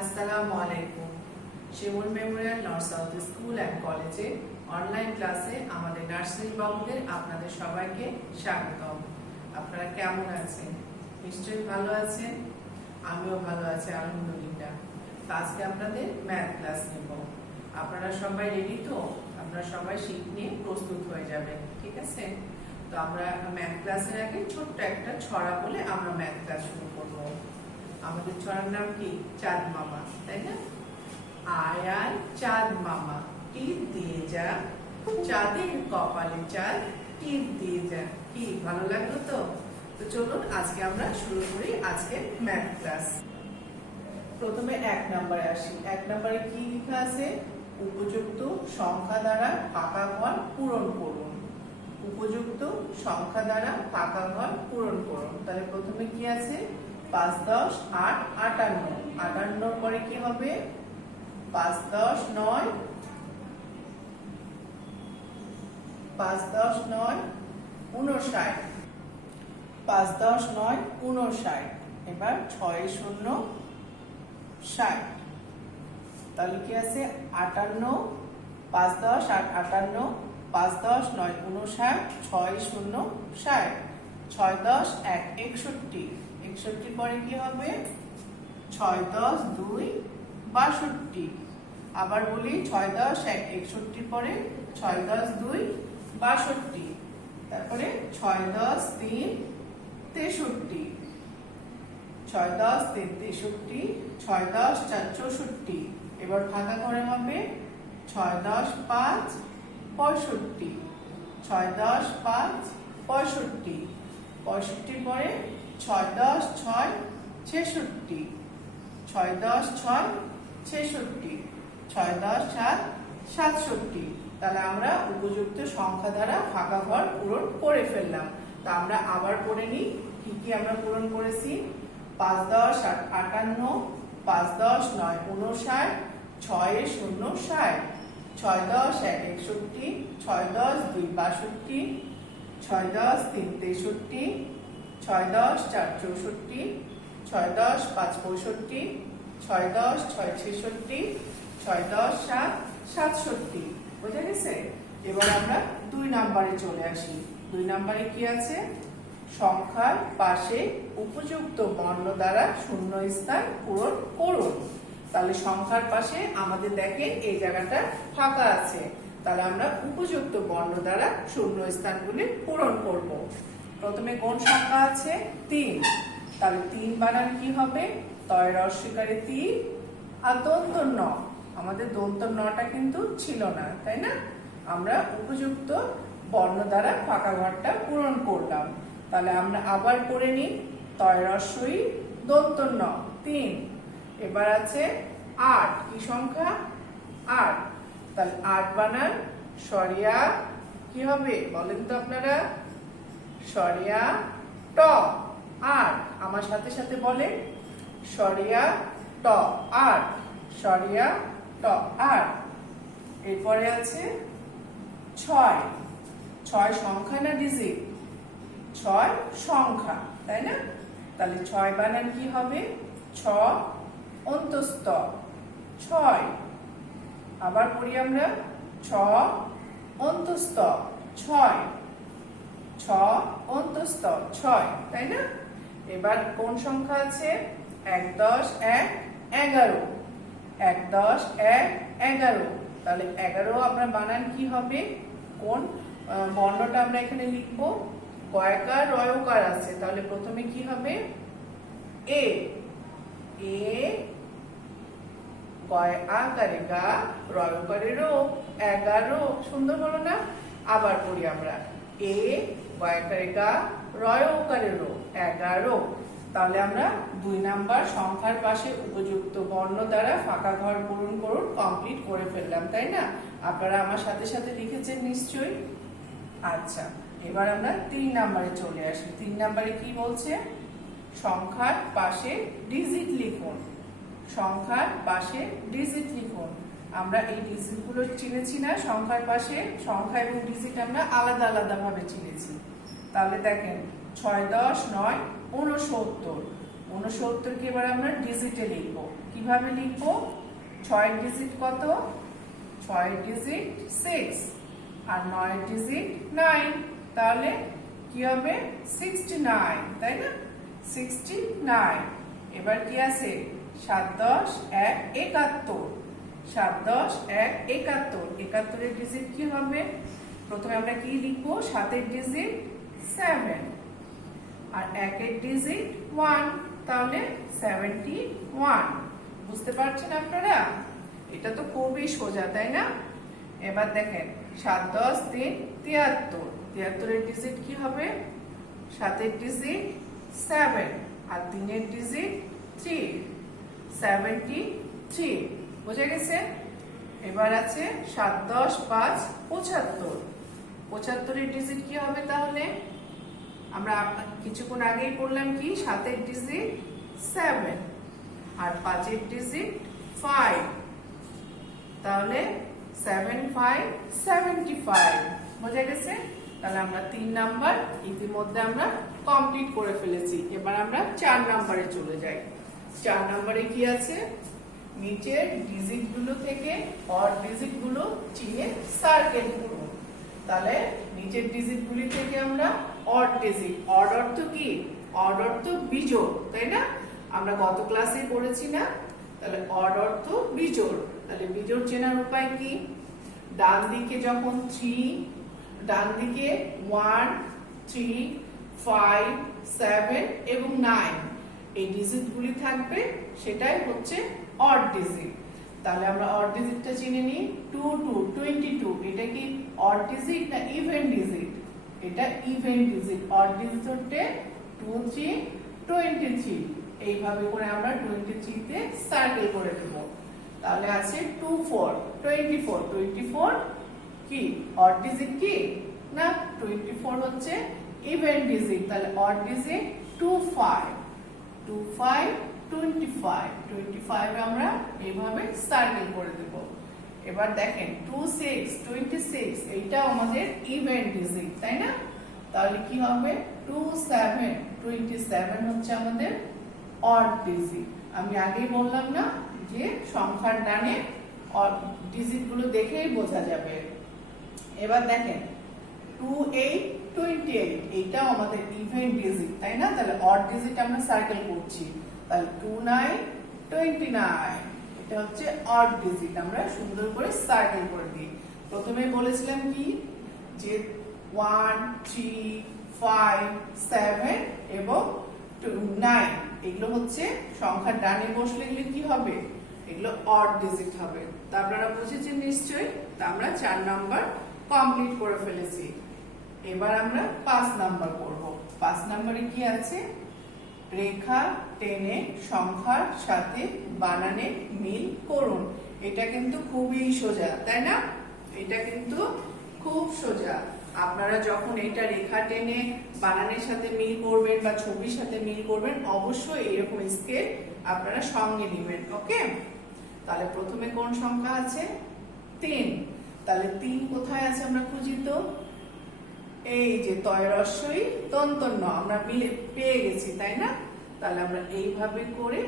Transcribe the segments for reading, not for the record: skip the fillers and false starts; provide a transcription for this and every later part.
আসসালামু আলাইকুম। Shimul memorial north south school and কলেজে অনলাইন ক্লাসে আমাদের নার্সারি বাবুদের আপনাদের সবাইকে স্বাগতম। আপনারা কেমন আছেন? নিশ্চয়ই ভালো আছেন। আমিও ভালো আছি আলহামদুলিল্লাহ। তো আজকে আপনাদের ম্যাথ ক্লাস নেব। আপনারা সবাই রেডি তো? আপনারা সবাই শীট নিয়ে প্রস্তুত হয়ে যাবেন, ঠিক আছে? তো আমরা ম্যাথ ক্লাসের আগে ছোট্ট একটা ছড়া বলে আমরা ম্যাথ ক্লাস শুরু করব। আমাদের ছড়ার নাম কি? চাঁদ মামা, তাই না? আয় আয় চাঁদ মামা টিপ দিয়ে যা, চাঁদের কপালে চাঁদ টিপ দিয়ে যা। কি ভালো লাগলো তো? তো চলুন আজকে আমরা শুরু করি আজকে ম্যাথ ক্লাস। প্রথমে 1 নম্বরে আসি। 1 নম্বরে কি লেখা আছে? উপযুক্ত সংখ্যা দ্বারা ফাঁকা ঘর পূরণ করুন। উপযুক্ত সংখ্যা দ্বারা ফাঁকা ঘর পূরণ করুন। তাহলে প্রথমে কি আছে? 5 10 8 58। 58 পরে কি হবে? 5 10 9 5 10 9 59। 5 10 9 59। এবার 6 0 60। তাহলে কি আছে? 58 5 10 8 58 5 10 9 59 6 0 60। 6 10 1 61। 61 পরে কি হবে? 6 10 2 62। আবার বলি 6 10 1 61 পরে 6 10 2 62। তারপরে 6 10 3 63। 6 10 3 63। 6 10 4 64। এবার ফাঁকা ঘরে হবে 6 10 5 65। 6 10 5 65। 65 পরে 6 10 6 66। 6 10 6 66। 6 10 7 67। তাহলে আমরা উপযুক্ত সংখ্যা দ্বারা ফাঁকা ঘর পূরণ করে ফেললাম। তা আমরা আবার পড়ে নিই কি কি আমরা পূরণ করেছি। 5 10 8 58। 5 10 9 59। 6 0 60। 6 10 1 61। 6 10 2 62। 6 10 3 63। 6 10 4 64। 6 10 5 65। 6 10 6 66। 6 10 7 67। বুঝা গেছে? এবার আমরা 2 নম্বরে চলে আসি। 2 নম্বরে কি আছে? সংখ্যার পাশে উপযুক্ত বর্ণ দ্বারা শূন্য স্থান পূরণ করুন। তাহলে সংখ্যার পাশে আমাদের দেখেন এই জায়গাটা ফাঁকা আছে। তাহলে আমরা উপযুক্ত বর্ণ দ্বারা শূন্য স্থানগুলি পূরণ করব। প্রথমে কোন সংখ্যা আছে? 3। তাহলে 3 বানান কি হবে? তয় রস্বইকারে 3 আর দন্ত ন। আমাদের দন্ত নটা কিন্তু ছিল না, তাই না? আমরা উপযুক্ত বর্ণ দ্বারা ফাঁকা ঘরটা পূরণ করলাম। তাহলে আমরা আবার পড়ে নিই। তয় রস্বই দন্ত ন 3। এবার আছে 8। কি সংখ্যা? 8। তাহলে 8 বানান সরিয়া কি হবে বলেন তো আপনারা? সরিয়া ট 8। আমার সাথে সাথে বলেন সরিয়া ট 8। সরিয়া ট 8। এরপরে আছে 6। 6 সংখ্যা না ডিজিট? 6 সংখ্যা, তাই না? তাহলে 6 বানান কি হবে? 6 অন্তস্থ 6। আবার পড়ি আমরা 6 অন্তস্থ 6। 6 অন্তস্থ 6, তাই না? এবার কোন সংখ্যা আছে? 1 10 1 11। 1 10 1 11। তাহলে 11 আমরা বানান কি হবে? কোন বর্ণটা আমরা এখানে লিখব? গয়াকার রয়কার আছে। তাহলে প্রথমে কি হবে? এ এ গয় আকারে গা, রয়কারে রো, 11। সুন্দর হলো না? আবার পড়ি আমরা এ গয়াকারে গা, রয়কারে রো, 11। তাহলে আমরা 2 নাম্বার সংখ্যার পাশে উপযুক্ত বর্ণ দ্বারা ফাঁকা ঘর পূরণ করুন কমপ্লিট করে ফেললাম, তাই না? আপনারা আমার সাথে সাথে লিখেছেন নিশ্চয়ই। আচ্ছা, এবার আমরা 3 নম্বরে চলে আসি। 3 নম্বরে কি বলছে? সংখ্যার পাশে ডিজিট লিখুন। সংখ্যার পাশে ডিজিট লিখুন। আমরা এই ডিজিটগুলো চিনেছি না? সংখ্যার পাশে সংখ্যা এবং ডিজিট আমরা আলাদা আলাদা ভাবে চিনেছি। তাহলে দেখেন 6 10 9 69। 69 কে এবার আমরা ডিজিটে লিখবো। কিভাবে লিখবো? 6 ডিজিট কত? 6 ডিজিট 6 আর 9 ডিজিট 9, তাহলে কি হবে? 69, তাই না? 69। এবার কি আছে? 7 10 1 71, 7 10 1 71, 71 এর ডিজিট কি হবে? প্রথমে আমরা কি লিখবো? 7 এর ডিজিট 7 আর 1 এর ডিজিট 1, তাহলে 71। বুঝতে পারছেন আপনারা? এটা তো খুবই সোজা, তাই না? এবার দেখেন 7 10 3 73, 73 এর ডিজিট কি হবে? 7 এর ডিজিট 7 আর 3 এর ডিজিট 3, 73। বুঝে গেছে? এবার আছে 7 10 5 75, 75 এর ডিজিট কি হবে? তাহলে আমরা কিছুক্ষণ আগেই পড়লাম কি? 7 এর ডিজিট 7 আর 5 এর ডিজিট 5, তাহলে 7 5 75। বুঝে গেছে? তাহলে আমরা 3 নাম্বার ইতিমধ্যে আমরা কমপ্লিট করে ফেলেছি। এবার আমরা 4 নাম্বারে চলে যাই। 4 নাম্বারে কি আছে? নিচের ডিজিট গুলো থেকে অড ডিজিট গুলো চিনে সার্কেল করব। তাহলে নিচের ডিজিট গুলি থেকে আমরা অড ডিজিট, অড অর্থ কি? অড অর্থ বিজোড়, তাই না? আমরা গত ক্লাসে পড়েছি না? তাহলে অড অর্থ বিজোড়। তাহলে বিজোড় চেনার উপায় কি? ডান দিকে যখন 3, ডান দিকে 1 3 5 7 এবং 9 এই ডিজিট গুলি থাকবে, সেটাই হচ্ছে অড ডিজিট। তাহলে আমরা অড ডিজিটটা চিনে নিই। 2 2 22, এটা কি অড ডিজিট না ইভেন ডিজিট? এটা ইভেন ডিজিট। অড ডিজিট হচ্ছে 2 3 23। এইভাবে করে আমরা 23 তে সার্কেল করে দেব। তাহলে আছে 2 4 24, 24 কি অড ডিজিট কি না? 24 হচ্ছে ইভেন ডিজিট। তাহলে অড ডিজিট 2 5 2 5 25, 25 আমরা এইভাবে সার্কেল করে দেব। এবার দেখেন 2 6 26, এইটা আমাদের ইভেন ডিজিট, তাই না? তাহলে কি হবে? 2 7 27 হচ্ছে আমাদের অড ডিজিট। আমি আগেই বললাম না যে সংখ্যার ডানে অড ডিজিট গুলো দেখেই বোঝা যাবে। এবার দেখেন 2 8 28, এইটাও আমাদের ইভেন ডিজিট, তাই না? তাহলে অড ডিজিট আমরা সার্কেল করছি। তাহলে 2 9 29, এটা হচ্ছে অড ডিজিট। আমরা সুন্দর করে সার্কেল করে দিই। প্রথমে বলেছিলাম কি যে 1 3 5 7 এবং 9 এগুলো হচ্ছে সংখ্যার ডানে বসলে এগুলো কি হবে? এগুলো অড ডিজিট হবে। তা আপনারা বুঝেছেন নিশ্চয়ই। তা আমরা 4 নাম্বার কমপ্লিট করে ফেলেছি। এবার আমরা 5 নাম্বার করব। 5 নাম্বারে কি আছে? রেখা টেনে সংখ্যার সাথে বানানে মিল করুন। এটা কিন্তু খুবই সোজা, তাই না? এটা কিন্তু খুব সোজা। আপনারা যখন এটা রেখা টেনে বানানের সাথে মিল করবেন বা ছবির সাথে মিল করবেন, অবশ্যই এরকম স্কেল আপনারা সঙ্গে নেবেন। ওকে? তাহলে প্রথমে কোন সংখ্যা আছে? 3। তাহলে 3 কোথায় আছে আমরা খুঁজি তো। এই যে তয় রস্বই দন্ত ন, আমরা মিলে পেয়ে গেছি, তাই না? তাহলে আমরা এইভাবে করে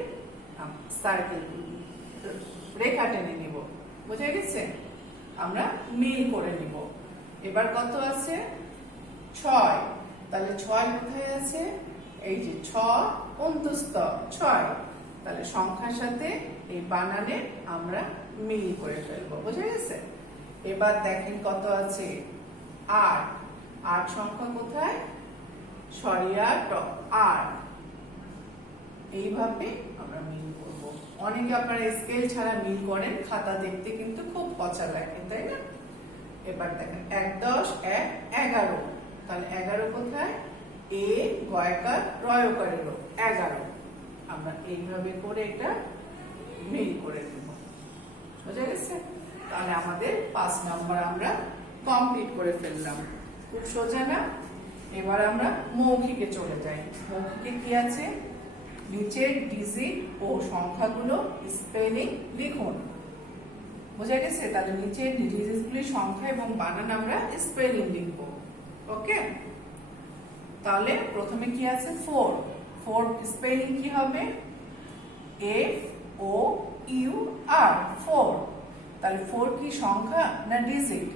সার্কেল রেখা টেনে নিব। বুঝা গেছে? আমরা মিল করে নিব। এবার কত আছে? 6। তাহলে 6 কোথায় আছে? এই যে 6 অন্তস্থ 6। তাহলে সংখ্যার সাথে এই বানানে আমরা মিল করে ফেলবো। বুঝা গেছে? এবার দেখেন কত আছে? 8। 8 সংখ্যা কোথায়? সরিয়া ট 8। এইভাবে আমরা মিল করব। অনেকে আপনারা স্কেল ছাড়া মিল করেন, খাতা দেখতে কিন্তু খুব পচা লাগে, তাই না? এবার দেখেন 1 10 1 11। তাহলে 11 কোথায়? এ গয়কার রয়কারের 11। আমরা এইভাবে করে এটা মিল করে দেব। বুঝা গেছে? তাহলে আমাদের 5 নাম্বার আমরা কমপ্লিট করে ফেললাম। খুব সোজা না? এবার আমরা মৌখিকে চলে যাই। মৌখিকে কি আছে? নিচের ডিজিট ও সংখ্যাগুলো স্পেলিং লিখুন। বুঝা গেছে? তাহলে নিচের ডিজিটগুলির সংখ্যা এবং বানান আমরা স্পেলিং লিখব। ওকে? তাহলে প্রথমে কি আছে? 4। 4 স্পেলিং কি হবে? FOUR 4। তাহলে 4 কি সংখ্যা না ডিজিট?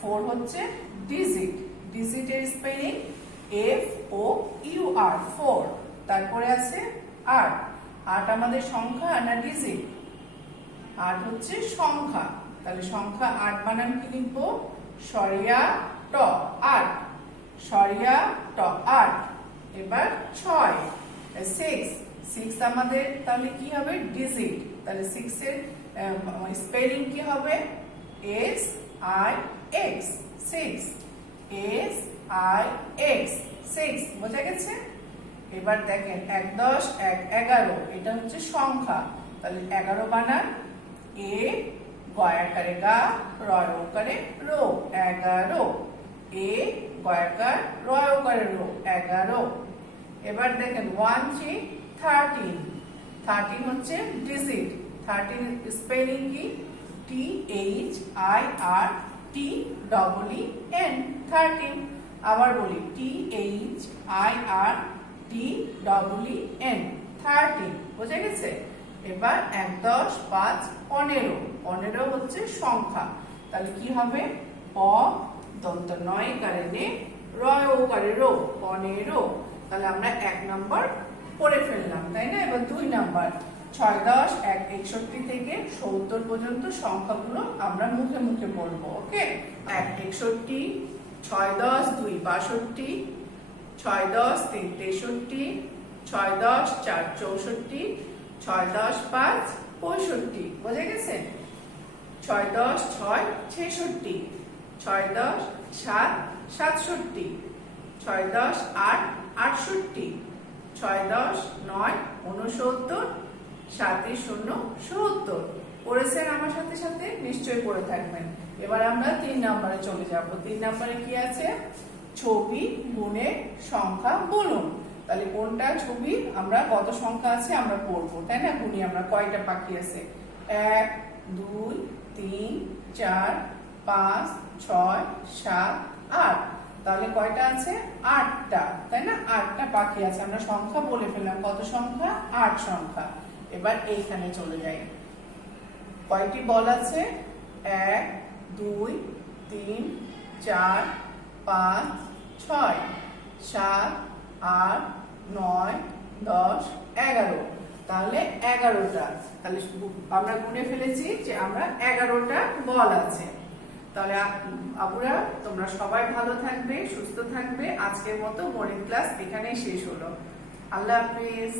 4 হচ্ছে ডিজিট। ডিজিটের স্পেলিং FOUR 4। তারপরে আছে 8। 8 আমাদের সংখ্যা না ডিজিট? 8 হচ্ছে সংখ্যা। তাহলে সংখ্যা 8 বানান কি লিখবো? সরিয়া ট 8, সরিয়া ট 8। এবার 6 6 আমাদের তাহলে কি হবে? ডিজিট। তাহলে 6 এর স্পেলিং কি হবে? SIX 6 SIX 6। বোঝা গেছে? এবার দেখেন 1 10 1 11 এটা হচ্ছে সংখ্যা। তাহলে 11 বানান এ গয়াকারে গা রয় ওকারে রো 11। এ গয়াকার রয় ওকারে রো 11। এবার দেখেন 1 3 13 13 হচ্ছে ডিজিট। 13 স্পেলিং কি? THIRTEEN 13। আবার বলি THIRTEEN 13। বোঝা গেছে? এবার 1 10 5 15 15 হচ্ছে সংখ্যা। তাহলে কি হবে? প দন্ত নয় কারে নে রয় ও কারে রো 15। তাহলে আমরা 1 নাম্বার পড়ে ফেললাম, তাই না? এবার 2 নাম্বার 6 10 1 61 থেকে 70 পর্যন্ত সংখ্যাগুলো আমরা মুখে মুখে বলবো। ওকে? 1 61, 6 10 2 62, 6 10 3 63, 6 10 4 64, 6 10 5 65। বোঝা গেছে? 6 10 6 66, 6 10 7 67, 6 10 8 68, 6 10 9 69, 7 0 70। পড়েছেন আমার সাথে সাথে? নিশ্চয়ই পড়ে থাকবেন। এবার আমরা 3 নম্বরে চলে যাব। 3 নম্বরে কি আছে? ছবি গুণে সংখ্যা বলুন। তাহলে কোনটা ছবি? আমরা কত সংখ্যা আছে আমরা পড়বো, তাই না? গুণি আমরা কয়টা বাকি আছে? 1 2 3 4 5 6 7 8। তাহলে কয়টা আছে? 8টা, তাই না? 8টা বাকি আছে। আমরা সংখ্যা বলে ফেললাম। কত সংখ্যা? 8 সংখ্যা। এবার এইখানে চলে যাই। কয়টি বল আছে? 1 2 3 4 5 6 7 8 9 10 11। তাহলে 11টা। তাহলে আমরা গুনে ফেলেছি যে আমরা 11টা বল আছে। তাহলে আপুরা তোমরা সবাই ভালো থাকবে, সুস্থ থাকবে। আজকের মতো গণিত ক্লাস এখানেই শেষ হলো। আল্লাহ হাফেজ।